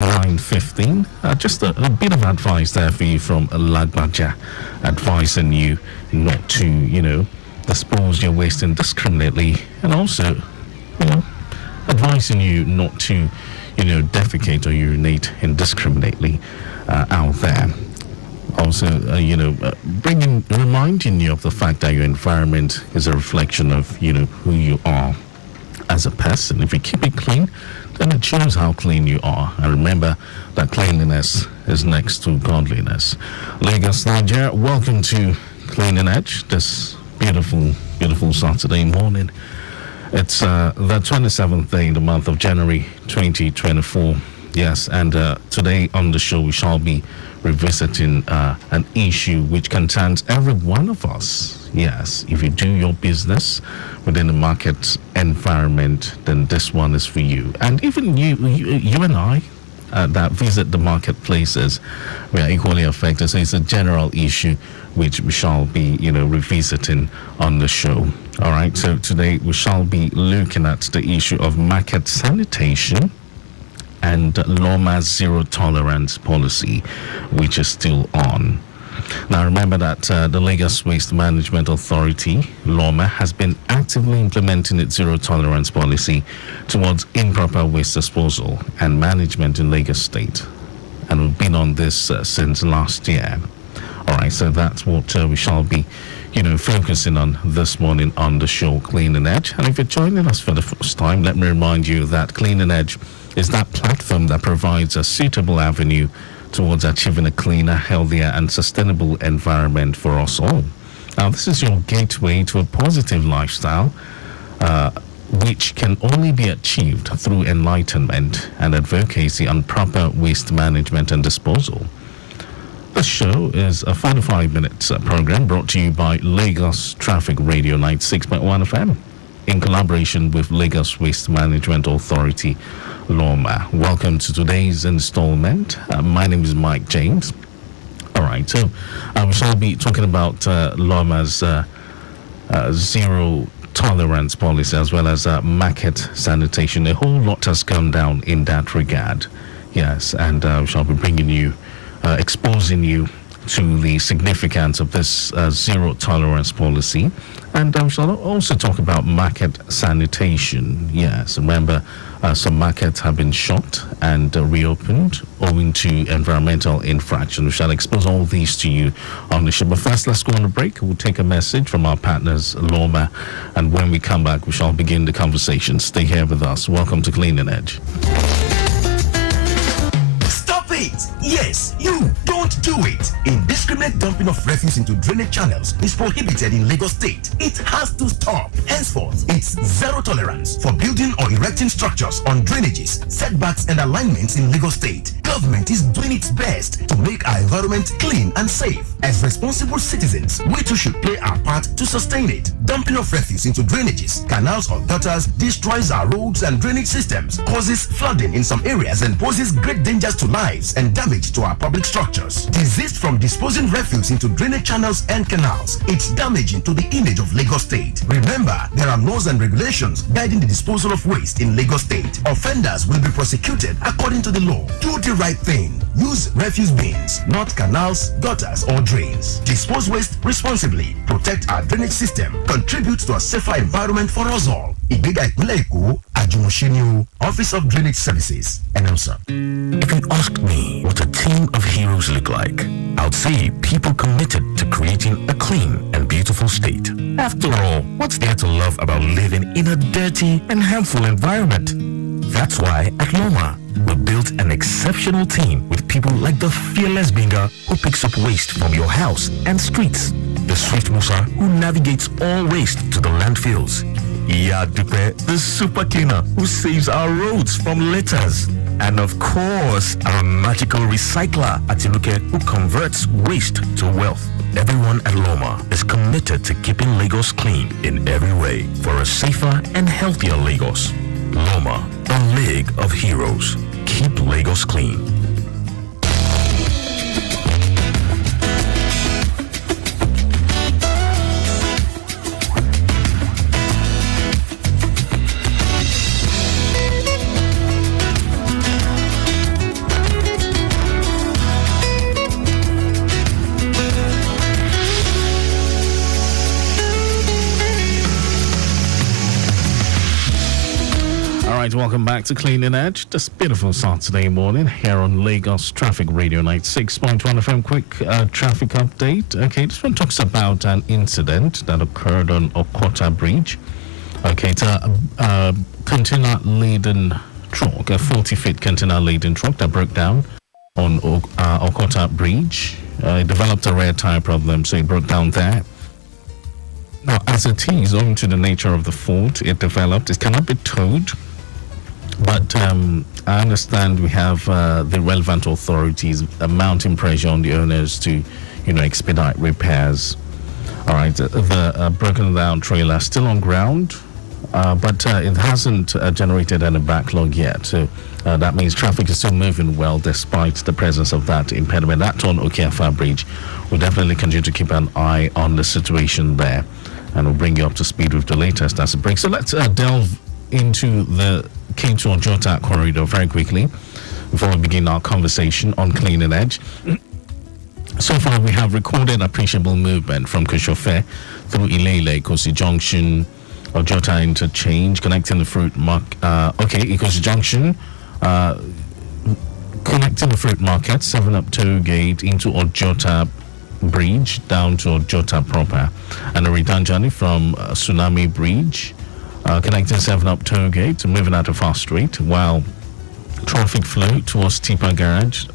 9:15. Just a bit of advice there for you from Lagbaja, advising you not to, dispose your waste indiscriminately, and also, advising you not to, defecate or urinate indiscriminately out there. Also, reminding you of the fact that your environment is a reflection of, who you are as a person. If you keep it clean, then it shows how clean you are. And remember that cleanliness is next to godliness. Lagos, Nigeria, welcome to Cleaning Edge this beautiful, beautiful Saturday morning. It's the 27th day in the month of January 2024. Yes, and today on the show we shall be revisiting an issue which concerns every one of us. Yes, if you do your business within the market environment, then this one is for you. And even you and I that visit the marketplaces, we are equally affected. So it's a general issue which we shall be, revisiting on the show. All right, so today we shall be looking at the issue of market sanitation and Loma's zero tolerance policy, which is still on. Now, remember that the Lagos Waste Management Authority, Loma, has been actively implementing its zero tolerance policy towards improper waste disposal and management in Lagos State. And we've been on this since last year. All right, so that's what we shall be, focusing on this morning on the show Cleaning Edge. And if you're joining us for the first time, let me remind you that Cleaning Edge is that platform that provides a suitable avenue towards achieving a cleaner, healthier, and sustainable environment for us all. Now, this is your gateway to a positive lifestyle, which can only be achieved through enlightenment and advocacy on proper waste management and disposal. The show is a 45-minute program brought to you by Lagos Traffic Radio 96.1 FM in collaboration with Lagos Waste Management Authority, Loma. Welcome to today's installment. My name is Mike James. All right, so we shall be talking about Loma's zero tolerance policy as well as market sanitation. A whole lot has come down in that regard. Yes, and we shall be bringing you, exposing you to the significance of this zero tolerance policy. And we shall also talk about market sanitation. Yes, remember, some markets have been shut and reopened owing to environmental infraction. We shall expose all these to you on the show. But first, let's go on a break. We'll take a message from our partners, Loma. And when we come back, we shall begin the conversation. Stay here with us. Welcome to Cleaning Edge. Yes, you don't do it. Indiscriminate dumping of refuse into drainage channels is prohibited in Lagos State. It has to stop. Henceforth, it's zero tolerance for building or erecting structures on drainages, setbacks, and alignments in Lagos State. Government is doing its best to make our environment clean and safe. As responsible citizens, we too should play our part to sustain it. Dumping of refuse into drainages, canals, or gutters destroys our roads and drainage systems, causes flooding in some areas, and poses great dangers to lives and damage to our public structures. Desist from disposing refuse into drainage channels and canals. It's damaging to the image of Lagos State. Remember, there are laws and regulations guiding the disposal of waste in Lagos State. Offenders will be prosecuted according to the law. Do the right thing. Use refuse bins, not canals, gutters, or drains. Dispose waste responsibly. Protect our drainage system. Contribute to a safer environment for us all. Igega Ìpínlẹ̀ Èkó, Àjùmọ̀ṣe Office of Drainage Services, announcer. If you ask me what a team of heroes look like, I would say people committed to creating a clean and beautiful state. After all, what's there to love about living in a dirty and harmful environment? That's why at Loma, we built an exceptional team with people like the fearless Binga who picks up waste from your house and streets, the swift Musa who navigates all waste to the landfills, Dupe, the super cleaner who saves our roads from litters, and of course, our magical recycler, Atinuke, who converts waste to wealth. Everyone at Loma is committed to keeping Lagos clean in every way for a safer and healthier Lagos. Loma, a league of heroes. Keep Lagos clean. right, welcome back to Cleaning Edge. This beautiful Saturday morning here on Lagos Traffic Radio 96.1 FM. Quick traffic update. Okay, this one talks about an incident that occurred on Okota Bridge. Okay, it's a container-laden truck, a 40-feet container-laden truck that broke down on Okota Bridge. It developed a rear tire problem, so it broke down there. Now, as it is, owing to the nature of the fault it developed, it cannot be towed. But I understand we have the relevant authorities mounting pressure on the owners to, expedite repairs. All right, the broken down trailer is still on ground, but it hasn't generated any backlog yet. So that means traffic is still moving well despite the presence of that impediment. That's on Okeafa Bridge. We'll definitely continue to keep an eye on the situation there, and we'll bring you up to speed with the latest as it breaks. So let's delve into the K2 Ojota corridor very quickly before we begin our conversation on Cleaning Edge. So far, we have recorded appreciable movement from Koshofe through Ilele, Ikosi Junction, Ojota Interchange, connecting the Fruit Market. Ikosi Junction, connecting the Fruit Market, 7-Up Toll Gate into Ojota Bridge down to Ojota proper, and a return journey from Tsunami Bridge, connecting 7-Up Toll Gate, moving at a fast rate, while traffic flow towards Tipa Garage,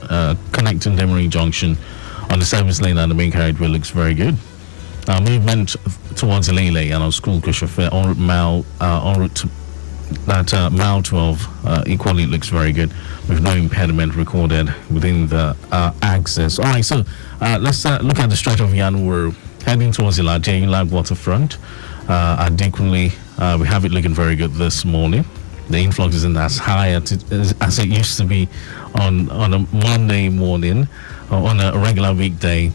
connecting Demery Junction on the service lane and the main carriageway looks very good. Movement towards Lele and our school Koshofe en route to that mile 12 equally looks very good, with no impediment recorded within the axis. All right, so let's look at the stretch of Yanwuru heading towards Ilaje Ilag waterfront. Adequately, we have it looking very good this morning. The influx isn't as high as it used to be on a Monday morning or on a regular weekday.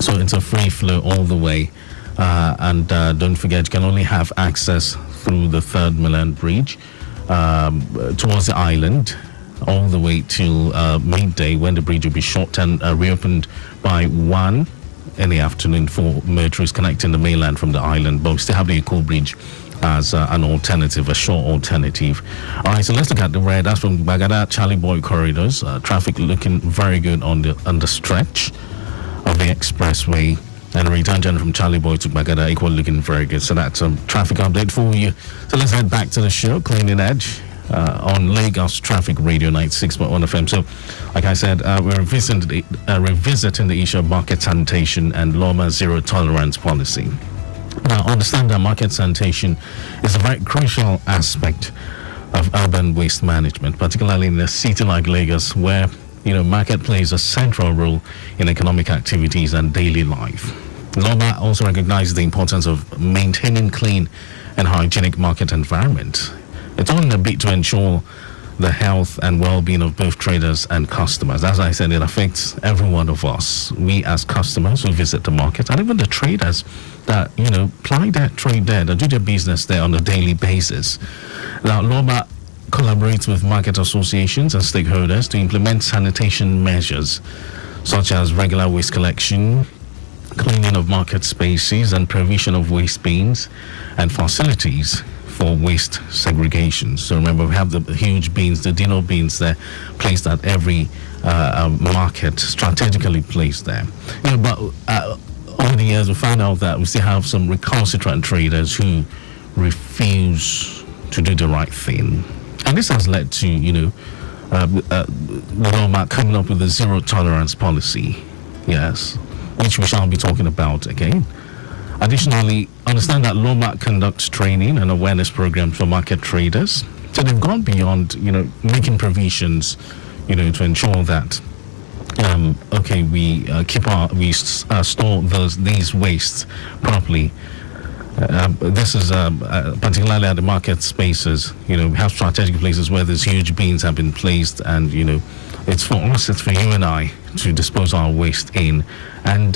So it's a free flow all the way. And don't forget, you can only have access through the 3rd Milan Bridge towards the island all the way till midday, when the bridge will be shut and reopened by 1 in the afternoon for motorists connecting the mainland from the island. But we still have the Eco Bridge as an alternative, a short alternative. All right, so let's look at the red. That's from Bagada Charlie Boy corridors. Traffic looking very good on the stretch of the expressway, and a return journey from Charlie Boy to Bagada equal looking very good. So that's a traffic update for you. So let's head back to the show, Cleaning Edge, on Lagos Traffic Radio 96.1 FM. So, like I said, we're revisiting the issue of market sanitation and Loma zero tolerance policy. Now, understand that market sanitation is a very crucial aspect of urban waste management, particularly in a city like Lagos, where market plays a central role in economic activities and daily life. Loma also recognizes the importance of maintaining clean and hygienic market environment. It's all in a bid to ensure the health and well-being of both traders and customers. As I said, it affects every one of us. We as customers who visit the market, and even the traders that, ply their trade there, that do their business there on a daily basis. Now, Loma collaborates with market associations and stakeholders to implement sanitation measures such as regular waste collection, cleaning of market spaces, and provision of waste bins and facilities for waste segregation. So remember, we have the huge bins, the Dino bins there, placed at every market, strategically placed there. But over the years, we found out that we still have some recalcitrant traders who refuse to do the right thing. And this has led to, Loma coming up with a zero tolerance policy, yes, which we shall be talking about again. Additionally, understand that Loma conducts training and awareness programs for market traders. So they've gone beyond, making provisions, to ensure that, we store these wastes properly. This is particularly at the market spaces. We have strategic places where these huge bins have been placed, and it's for us, it's for you and I to dispose our waste in. And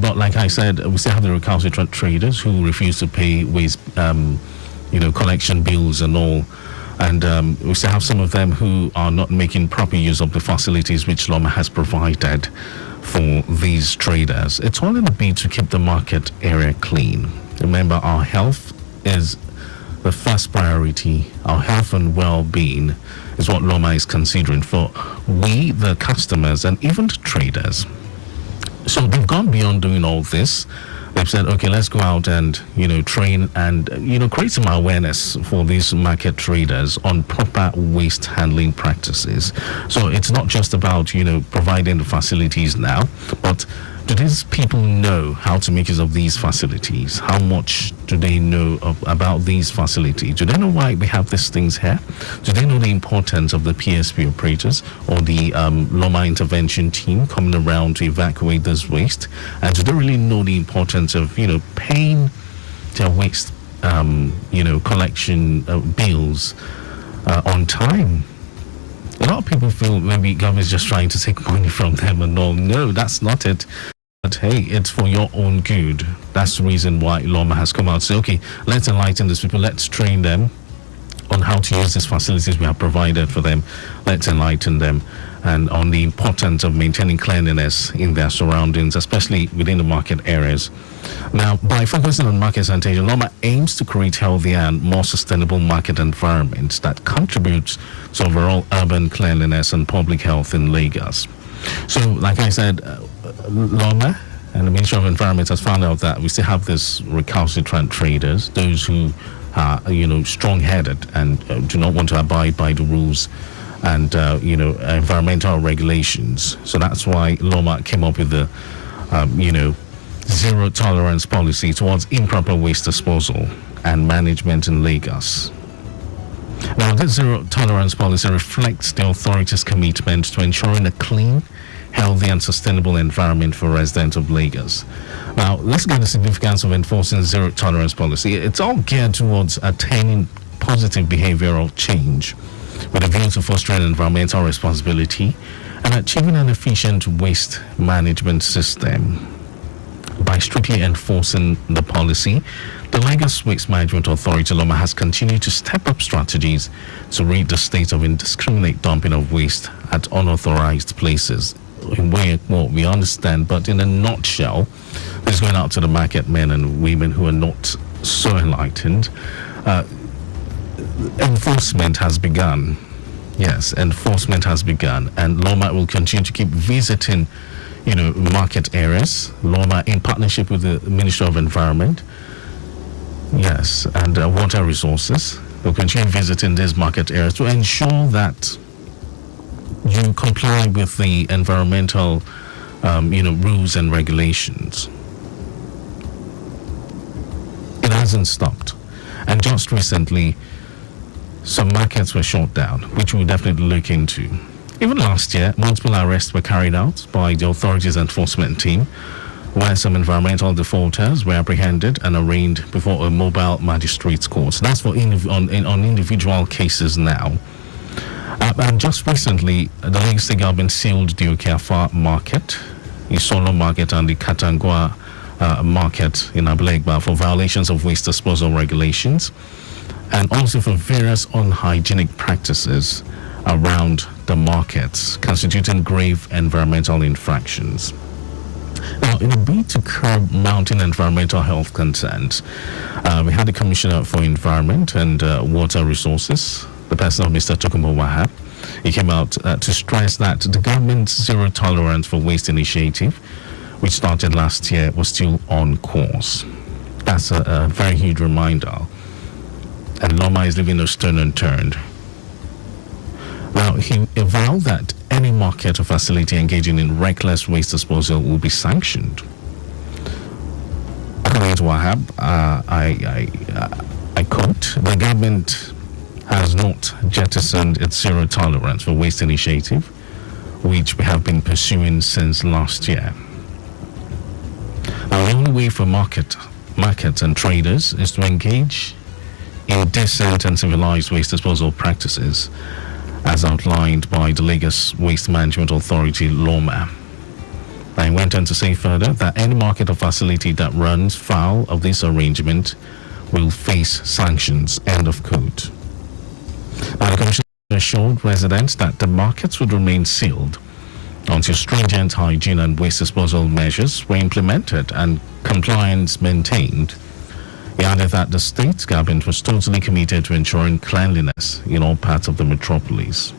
but like I said, we still have the recalcitrant traders who refuse to pay waste, collection bills and all. And we still have some of them who are not making proper use of the facilities which Loma has provided for these traders. It's all in a bid to keep the market area clean. Remember, our health is the first priority, our health and well-being, is what Loma is considering for we, the customers, and even the traders. So they've gone beyond doing all this. They've said, okay, let's go out and, train and, create some awareness for these market traders on proper waste handling practices. So it's not just about, providing the facilities now, but do these people know how to make use of these facilities? How much do they know about these facilities? Do they know why we have these things here? Do they know the importance of the PSP operators or the Loma intervention team coming around to evacuate this waste? And do they really know the importance of, paying their waste, collection bills on time? A lot of people feel maybe government is just trying to take money from them and all. No, that's not it. But hey, it's for your own good. That's the reason why Loma has come out and say, okay, let's enlighten these people, let's train them on how to use these facilities we have provided for them. Let's enlighten them and on the importance of maintaining cleanliness in their surroundings, especially within the market areas. Now, by focusing on market sanitation, Loma aims to create healthier and more sustainable market environments that contributes to overall urban cleanliness and public health in Lagos. So, like I said, Loma and the Ministry of Environment has found out that we still have this recalcitrant traders, those who are, strong-headed and do not want to abide by the rules and, environmental regulations. So that's why Loma came up with the, zero tolerance policy towards improper waste disposal and management in Lagos. Now, this zero tolerance policy reflects the authority's commitment to ensuring a clean, healthy and sustainable environment for residents of Lagos. Now, let's get the significance of enforcing zero tolerance policy. It's all geared towards attaining positive behavioral change with a view to fostering environmental responsibility and achieving an efficient waste management system. By strictly enforcing the policy, the Lagos Waste Management Authority, Loma, has continued to step up strategies to rid the state of indiscriminate dumping of waste at unauthorized places. In way, well, we understand, but in a nutshell, this is going out to the market men and women who are not so enlightened. Enforcement has begun. Yes, enforcement has begun, and Loma will continue to keep visiting, market areas. Loma, in partnership with the Ministry of Environment, yes, and water resources, will continue visiting these market areas to ensure that you comply with the environmental, rules and regulations. It hasn't stopped, and just recently, some markets were shut down, which we'll definitely look into. Even last year, multiple arrests were carried out by the authorities' enforcement team, where some environmental defaulters were apprehended and arraigned before a mobile magistrates court. So that's for on individual cases now. And just recently, the Lagos State government sealed the Okafor market, the Solo market, and the Katangwa market in Abelegba for violations of waste disposal regulations, and also for various unhygienic practices around the markets, constituting grave environmental infractions. Now, in a bid to curb mounting environmental health concerns, we had the Commissioner for Environment and Water Resources, the person of Mr. Tokumbo Wahab. He came out to stress that the government's zero tolerance for waste initiative, which started last year, was still on course. That's a very huge reminder. And Loma is leaving no stone unturned. Now, he vowed that any market or facility engaging in reckless waste disposal will be sanctioned. According to Wahab, I quote, the government has not jettisoned its zero tolerance for waste initiative, which we have been pursuing since last year. Now, the only way for markets and traders is to engage in decent and civilized waste disposal practices, as outlined by the Lagos Waste Management Authority, Loma. I went on to say further that any market or facility that runs foul of this arrangement will face sanctions. End of quote. Now, the Commissioner assured residents that the markets would remain sealed until stringent hygiene and waste disposal measures were implemented and compliance maintained. He added that the state government was totally committed to ensuring cleanliness in all parts of the metropolis.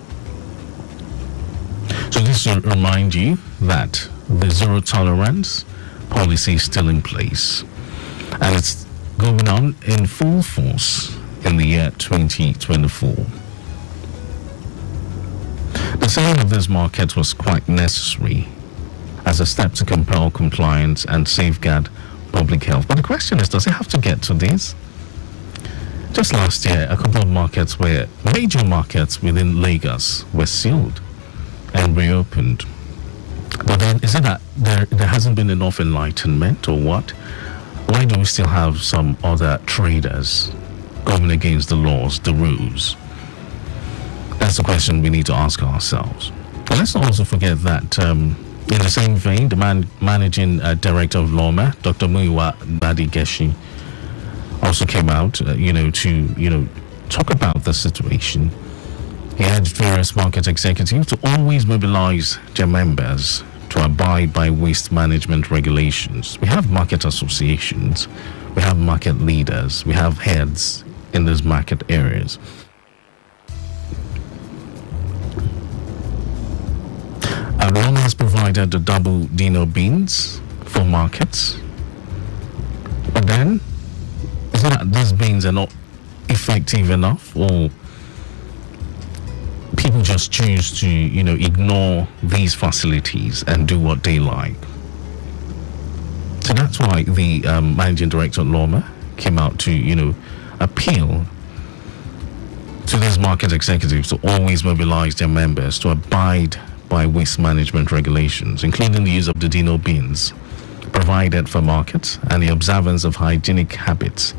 So this will remind you that the zero tolerance policy is still in place, and it's going on in full force in the year 2024. The selling of this market was quite necessary as a step to compel compliance and safeguard public health. But the question is, does it have to get to this? Just last year, a couple of major markets within Lagos were sealed and reopened. But then, is it that there hasn't been enough enlightenment, or what? Why do we still have some other traders going against the laws, the rules? That's the question we need to ask ourselves. And let's not also forget that in the same vein, the managing director of Loma, Dr. Muiwa Badigeshi, also came out, to talk about the situation. He had various market executives to always mobilize their members to abide by waste management regulations. We have market associations, we have market leaders, we have heads in those market areas. Loma has provided the double Dino beans for markets, but then is it that these beans are not effective enough, or people just choose to, ignore these facilities and do what they like? So that's why the managing director of Loma came out to, appeal to these market executives to always mobilize their members to abide by waste management regulations, including the use of the Dino beans provided for markets and the observance of hygienic habits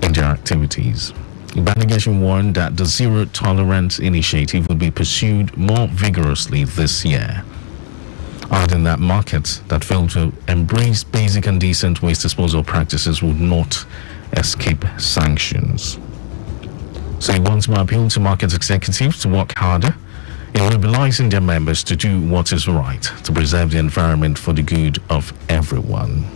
in their activities. Banigeshi warned that the Zero Tolerance initiative would be pursued more vigorously this year, adding that markets that fail to embrace basic and decent waste disposal practices would not escape sanctions. So he wants to appeal to market executives to work harder in mobilizing their members to do what is right to preserve the environment for the good of everyone.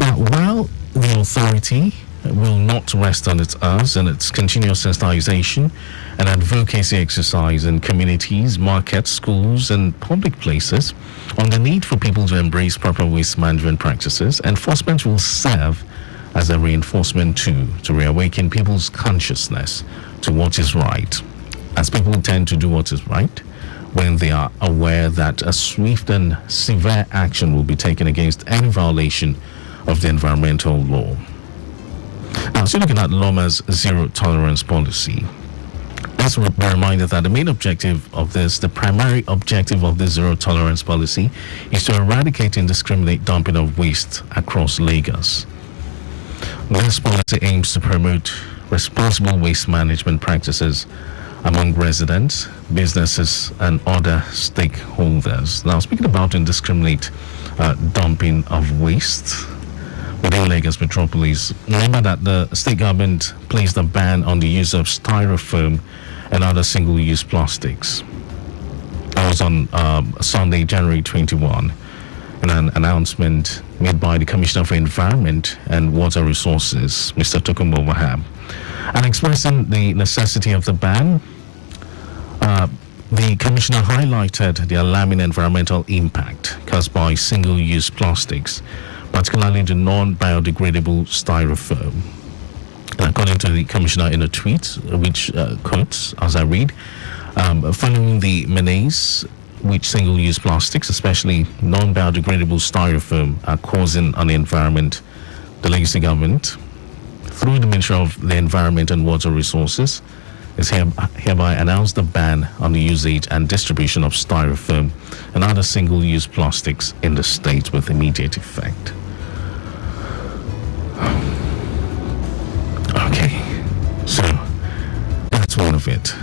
Now, while the authority will not rest on its oars in its continuous sensitization and advocacy exercise in communities, markets, schools, and public places on the need for people to embrace proper waste management practices, enforcement will serve as a reinforcement tool to reawaken people's consciousness to what is right, as people tend to do what is right when they are aware that a swift and severe action will be taken against any violation of the environmental law. Now, so looking at Loma's zero tolerance policy, let's be reminded that the main objective of this, the primary objective of this zero tolerance policy, is to eradicate indiscriminate dumping of waste across Lagos. This policy aims to promote responsible waste management practices among residents, businesses, and other stakeholders. Now, speaking about indiscriminate dumping of waste within Lagos metropolis, remember that the state government placed a ban on the use of styrofoam and other single-use plastics. That was on Sunday, January 21. In an announcement made by the Commissioner for Environment and Water Resources, Mr. Tokunbo Wahab. And expressing the necessity of the ban, the Commissioner highlighted the alarming environmental impact caused by single-use plastics, particularly the non-biodegradable styrofoam. And according to the Commissioner in a tweet, which quotes, as I read, following the menace which single-use plastics, especially non-biodegradable styrofoam, are causing on the environment, the Lagos government, through the Ministry of the Environment and Water Resources, is hereby announced the ban on the usage and distribution of styrofoam and other single-use plastics in the state with immediate effect. Okay, so that's one of it.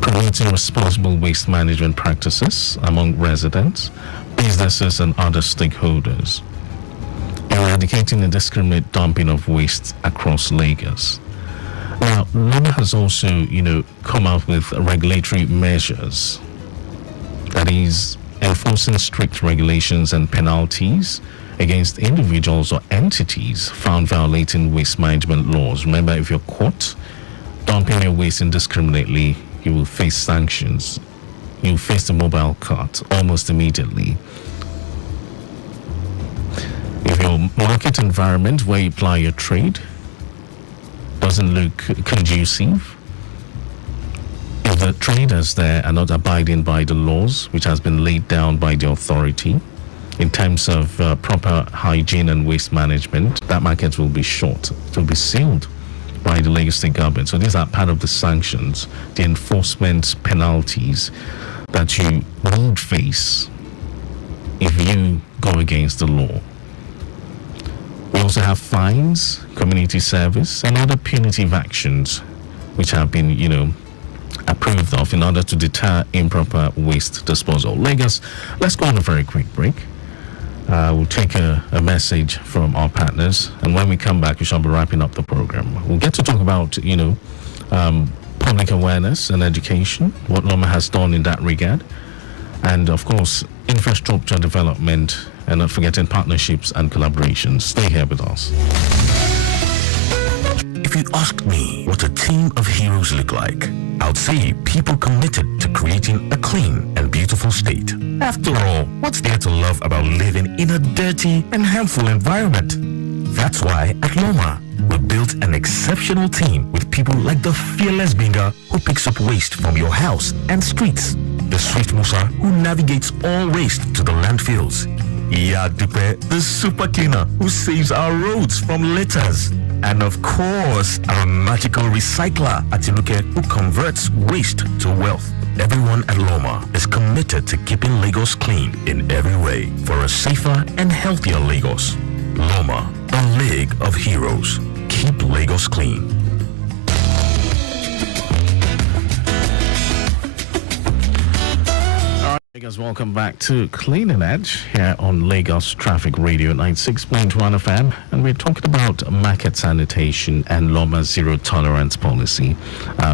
Promoting responsible waste management practices among residents, businesses, and other stakeholders. Eradicating indiscriminate dumping of waste across Lagos. Now, Loma has also, come up with regulatory measures. That is, enforcing strict regulations and penalties against individuals or entities found violating waste management laws. Remember, if you're caught dumping your waste indiscriminately, you will face sanctions. You face the mobile cut almost immediately. If your market environment where you ply your trade doesn't look conducive, if the traders there are not abiding by the laws which has been laid down by the authority in terms of proper hygiene and waste management, that market will be shut. It will be sealed by the Lagos State government. So these are part of the sanctions, the enforcement penalties that you would face if you go against the law. We also have fines, community service, and other punitive actions which have been, approved of in order to deter improper waste disposal. Lagos, let's go on a very quick break. We'll take a message from our partners, and when we come back, we shall be wrapping up the program. We'll get to talk about, public awareness and education, what Loma has done in that regard, and of course, infrastructure development, and not forgetting partnerships and collaborations. Stay here with us. If you asked me what a team of heroes look like, I would say people committed to creating a clean and beautiful state. After all, what's there to love about living in a dirty and harmful environment? That's why at Loma, we built an exceptional team with people like the fearless Binga who picks up waste from your house and streets, the swift Musa who navigates all waste to the landfills, Dupe, the super cleaner who saves our roads from litters, and of course, our magical recycler, Atinuke, who converts waste to wealth. Everyone at Loma is committed to keeping Lagos clean in every way for a safer and healthier Lagos. Loma, a league of heroes. Keep Lagos clean. Hey guys, welcome back to Clean Edge here on Lagos Traffic Radio 96.1 FM, and we're talking about market sanitation and Loma's zero tolerance policy,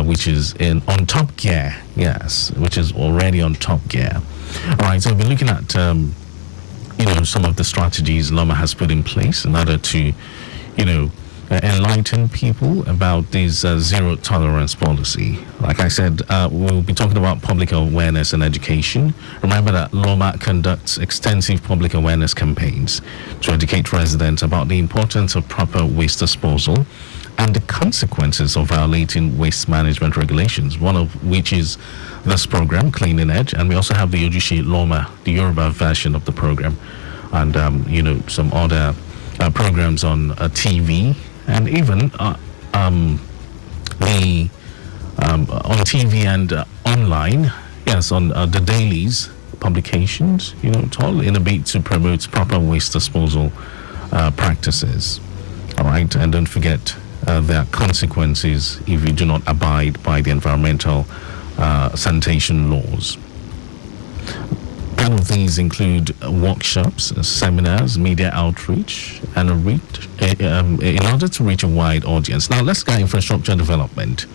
which is on top gear. Yes, which is already on top gear. All right, so we're looking at some of the strategies Loma has put in place in order to enlighten people about this zero tolerance policy. Like I said, we'll be talking about public awareness and education. Remember that Loma conducts extensive public awareness campaigns to educate residents about the importance of proper waste disposal and the consequences of violating waste management regulations, one of which is this program, Clean Edge, and we also have the Ojúṣe Loma, the Yoruba version of the program, and some other programs on TV, and even on TV and online, yes, on the dailies publications, it's all in a bid to promote proper waste disposal practices. All right, and don't forget there are consequences if you do not abide by the environmental sanitation laws. Part of these include workshops, seminars, media outreach, and in order to reach a wide audience. Now, let's get infrastructure development.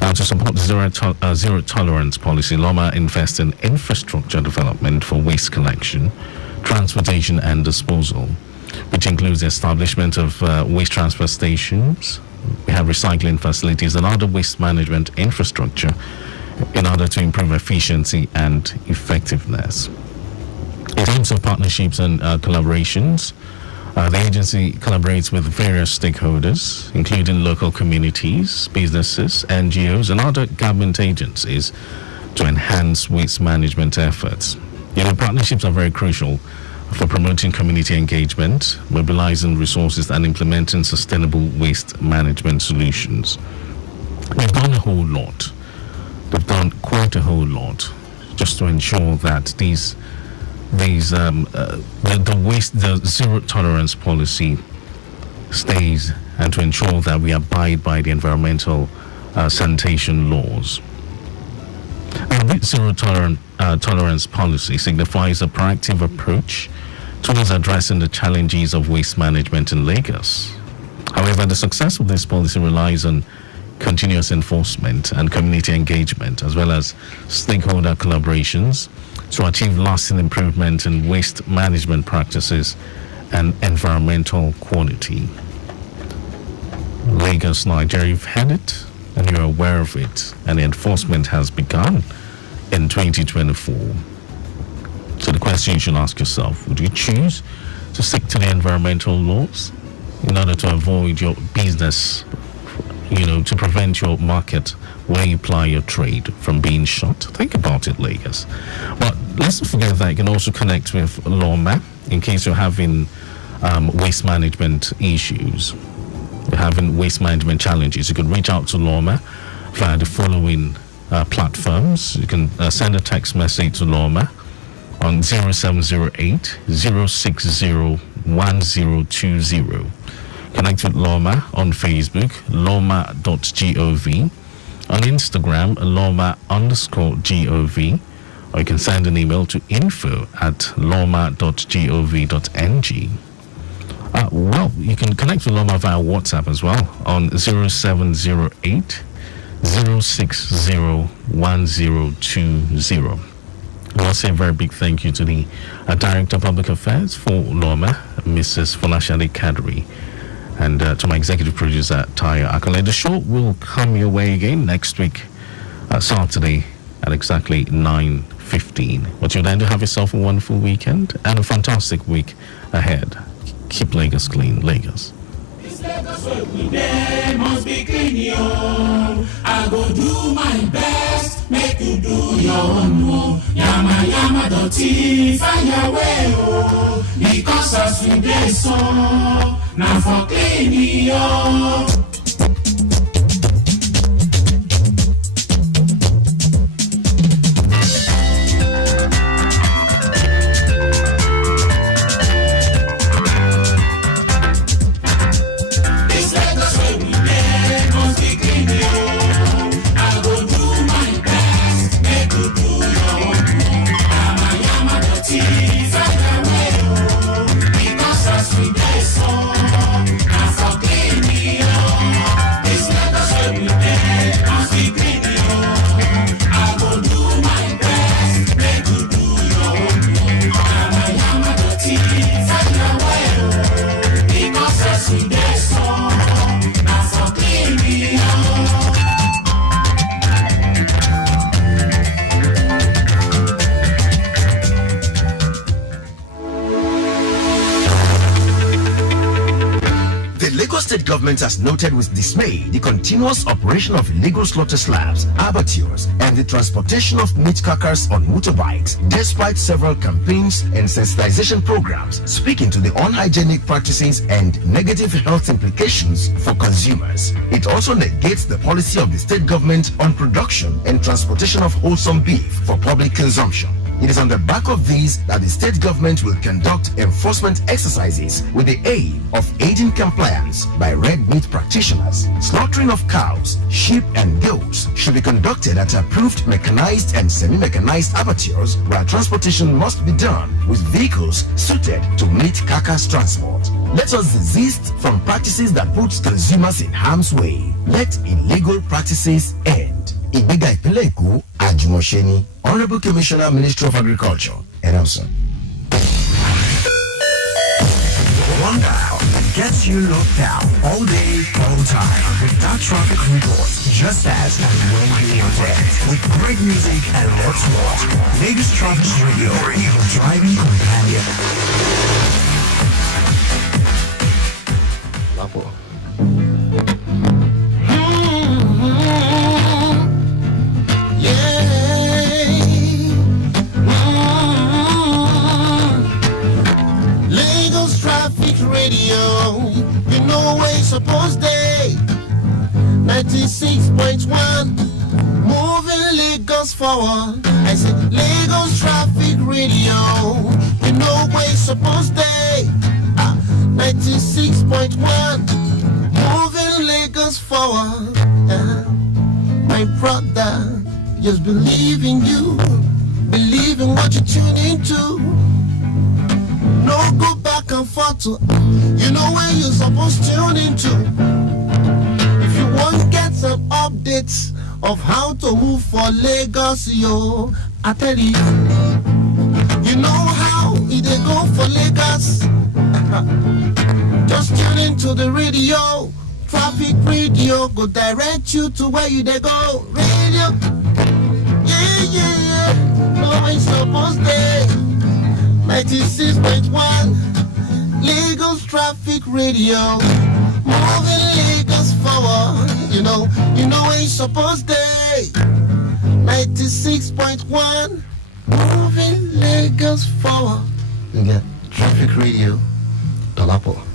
Now, to support the zero tolerance policy, Loma invests in infrastructure development for waste collection, transportation, and disposal, which includes the establishment of waste transfer stations. We have recycling facilities and other waste management infrastructure in order to improve efficiency and effectiveness. In terms of partnerships and collaborations, the agency collaborates with various stakeholders, including local communities, businesses, NGOs, and other government agencies to enhance waste management efforts. Partnerships are very crucial for promoting community engagement, mobilizing resources, and implementing sustainable waste management solutions. We've done a whole lot. They've done quite a whole lot just to ensure that the zero tolerance policy stays, and to ensure that we abide by the environmental sanitation laws. The zero tolerance policy signifies a proactive approach towards addressing the challenges of waste management in Lagos. However, the success of this policy relies on continuous enforcement and community engagement, as well as stakeholder collaborations to achieve lasting improvement in waste management practices and environmental quality. Lagos, Nigeria, you've had it and you're aware of it, and enforcement has begun in 2024. So the question you should ask yourself, would you choose to stick to the environmental laws in order to avoid your business, to prevent your market where you ply your trade from being shut? Think about it, Lagos. But let's not forget that you can also connect with Lawma in case you're having waste management issues. You're having waste management challenges. You can reach out to Lawma via the following platforms. You can send a text message to Lawma on 0708 060 1020. Connect with Lawma on Facebook, lawma.gov, on Instagram, lawma_gov, or you can send an email to info@lawma.gov.ng. Well, you can connect with Lawma via WhatsApp as well on 0708 060 1020. I want to say a very big thank you to the Director of Public Affairs for Lawma, Mrs. Folashade Kadri, and to my executive producer, Tayo Akale. The show will come your way again next week, Saturday, at exactly 9:15. But you'll then have yourself a wonderful weekend and a fantastic week ahead. Keep Lagos clean, Lagos. This Lagos way we dey must be clean, yo. I go do my best, make you do your own. Yama yama dirty, find your way, oh. Because as we dey so, now for clean, yo. Government has noted with dismay the continuous operation of illegal slaughter slabs, abattoirs, and the transportation of meat carcass on motorbikes, despite several campaigns and sensitization programs speaking to the unhygienic practices and negative health implications for consumers. It also negates the policy of the state government on production and transportation of wholesome beef for public consumption. It is on the back of these that the state government will conduct enforcement exercises with the aim of aiding compliance by red meat practitioners. Slaughtering of cows, sheep, and goats should be conducted at approved mechanized and semi-mechanized abattoirs, where transportation must be done with vehicles suited to meat carcass transport. Let us desist from practices that put consumers in harm's way. Let illegal practices end. Ibega Ìpínlẹ̀ Èkó, Àjùmọ̀ṣe, Honorable Commissioner, Ministry of Agriculture, Nelson. One dial that gets you locked down all day, all time. With that traffic report, just as and when you need it. With great music and lots more. Lagos Traffic Radio, your driving companion. Radio, you know where you're supposed to 96.1, moving Lagos forward. I said Lagos Traffic Radio, you know where you're supposed to 96.1, moving Lagos forward. My brother, just believe in you, believe in what you tune into. No go back and forth to, you know where you're supposed to tune into. If you want to get some updates of how to move for Lagos, yo, I tell you, you know how it they go for Lagos. Just tune into the radio. Traffic radio go direct you to where you they go. Radio, yeah. No way supposed to. 96.1 Lagos Traffic Radio. Moving Lagos forward. You know where you supposed to. 96.1 Moving Lagos forward. You get Traffic Radio. Dolapo.